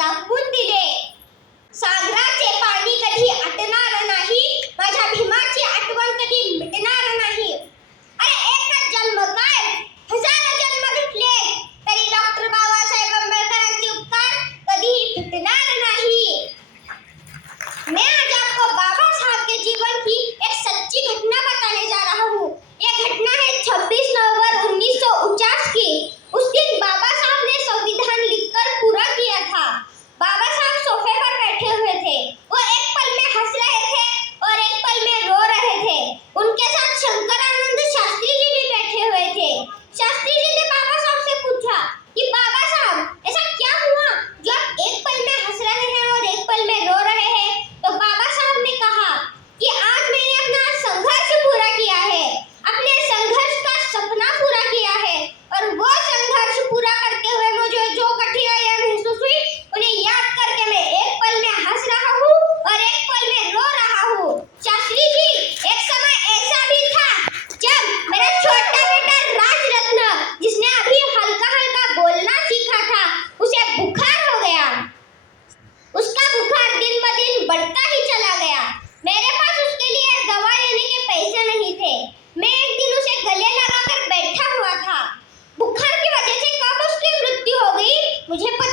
दाखवून दिले. सागराचे पाणी कधी आटणार नाही, माझ्या भीमाची आठवण कधी मिटणार नाही. अरे एकच जन्म काय, हजारो जन्म घेतले तरी डॉक्टर बाबासाहेब आंबेडकरांचे उपकार कधीही फिटणार नहीं. मैं आज आपको बाबा साहब के जीवन की एक सच्ची घटना बताने जा रहा हूँ. ये घटना है 26 नवंबर 1949 की. उस दिन बाबा साहब ने संविधान लिखकर पूरा किया था. बाबा साहब सोफे पर बैठे हुए थे. वो एक पल में हंस रहे थे और एक पल में रो रहे थे. उनके साथ शंकरानंद शास्त्री जी भी बैठे हुए थे. शास्त्री जी ने बाबा साहब से पूछा कि बाबा साहब ऐसा क्या हुआ जो आप एक पल में हंस रहे हैं और एक पल में रो रहे हैं. तो बाबा साहब ने कहा कि आज मैंने अपना संघर्ष पूरा किया है, अपने संघर्ष का सपना पूरा किया है और वो संघर्ष पूरा करते हुए मुझे जो कठिनाइयां महसूस हुई उन्हें याद करके मैं एक पल में हंस रहा हूँ और एक पल में रो रहा हूँ. शास्त्री जी, एक समय ऐसा भी था जब मेरा छोटा बेटा राजरत्न, जिसने अभी हल्का हल्का बोलना सीखा था, उसे बुखार हो गया. उसका बुखार दिन ब दिन बढ़ता ही चला गया. मेरे पास उसके लिए दवा लेने के पैसे नहीं थे. मैं एक दिन उसे गले लगाकर बैठा हुआ था. बुखार की वजह से कब उसकी मृत्यु हो गई मुझे पता